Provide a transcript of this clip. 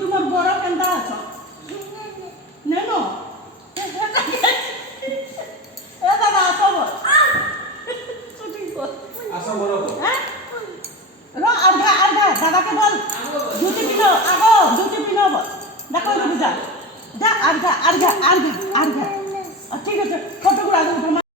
তোমার বড় কেন্দা আছো নেনো দাদা আসো আসো বড় হ্যাঁ আর্ঘা দাদাকে বল জুতি পিনো আগো জুতি পিনো দেখো যা আর্ঘা